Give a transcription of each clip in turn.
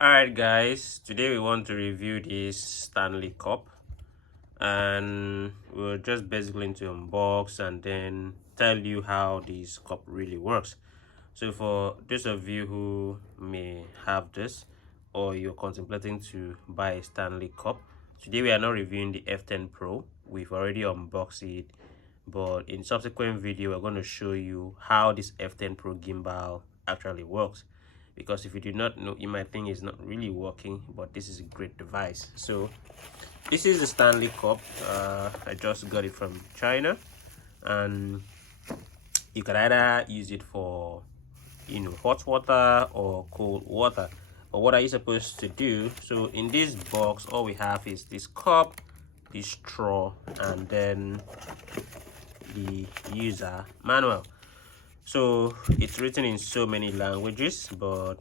Alright guys, today we want to review this Stanley Cup, and we're just basically going to unbox and then tell you how this cup really works. So for those of you who may have this or you're contemplating to buy a Stanley Cup, today we are not reviewing the F10 Pro. We've already unboxed it, but in subsequent video we're going to show you how this F10 Pro gimbal actually works, because if you do not know, you might think it's not really working, but this is a great device. So this is the Stanley Cup. I just got it from China, and you can either use it for hot water or cold water. But what are you supposed to do? So in this box, all we have is this cup, this straw, and then the user manual. So it's written in so many languages, but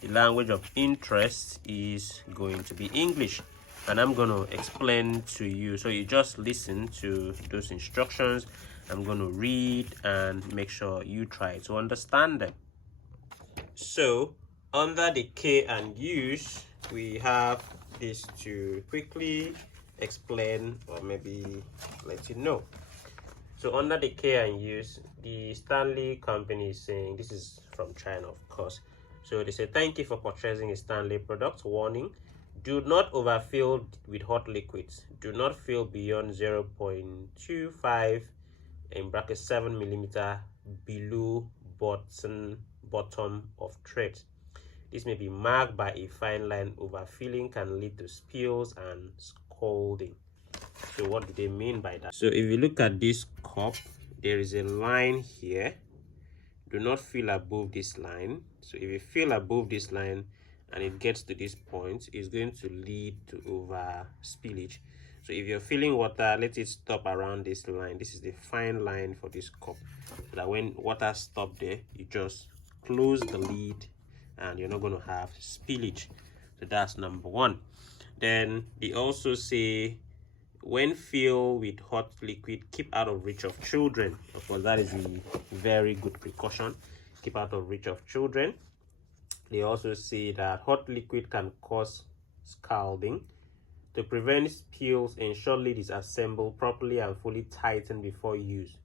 the language of interest is going to be English, and I'm going to explain to you. So you just listen to those instructions. I'm going to read and make sure you try to understand them. So under the K and use, we have this to quickly explain or maybe let you know. So under the K and use, the Stanley company is saying, this is from China of course, so they say, thank you for purchasing a Stanley product. Warning: do not overfill with hot liquids. Do not fill beyond 0.25 in bracket 7 millimeter below bottom of thread. This may be marked by a fine line. Overfilling can lead to spills and scalding. So what do they mean by that? So if you look at this cup, there is a line here. Do not fill above this line. So if you fill above this line and it gets to this point, it's going to lead to over spillage. So if you're filling water, let it stop around this line. This is the fine line for this cup, so that when water stops there, you just close the lid and you're not going to have spillage. So that's number one. Then they also say, when filled with hot liquid, keep out of reach of children. Of course, that is a very good precaution. Keep out of reach of children. They also say that hot liquid can cause scalding. To prevent spills, ensure lid is assembled properly and fully tightened before use.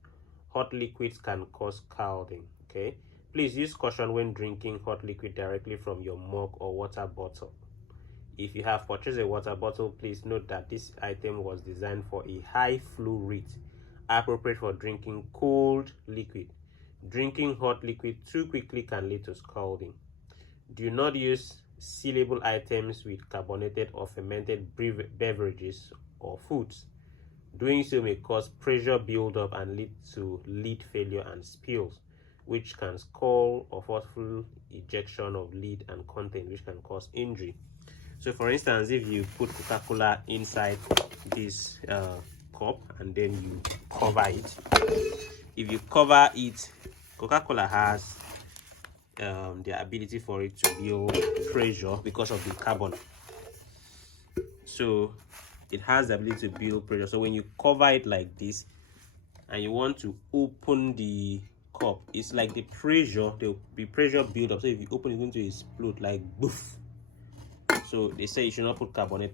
Hot liquids can cause scalding. Okay, please use caution when drinking hot liquid directly from your mug or water bottle. If you have purchased a water bottle, please note that this item was designed for a high flow rate, appropriate for drinking cold liquid. Drinking hot liquid too quickly can lead to scalding. Do not use sealable items with carbonated or fermented beverages or foods. Doing so may cause pressure buildup and lead to lid failure and spills, which can scald or forceful ejection of lid and content, which can cause injury. So for instance, if you put Coca-Cola inside this cup and then you cover it, if you cover it, Coca-Cola has the ability for it to build pressure because of the carbon. So it has the ability to build pressure. So when you cover it like this and you want to open the cup, it's like the pressure, there will be pressure build up. So if you open it, it's going to explode like boof. So they say you should not put carbonated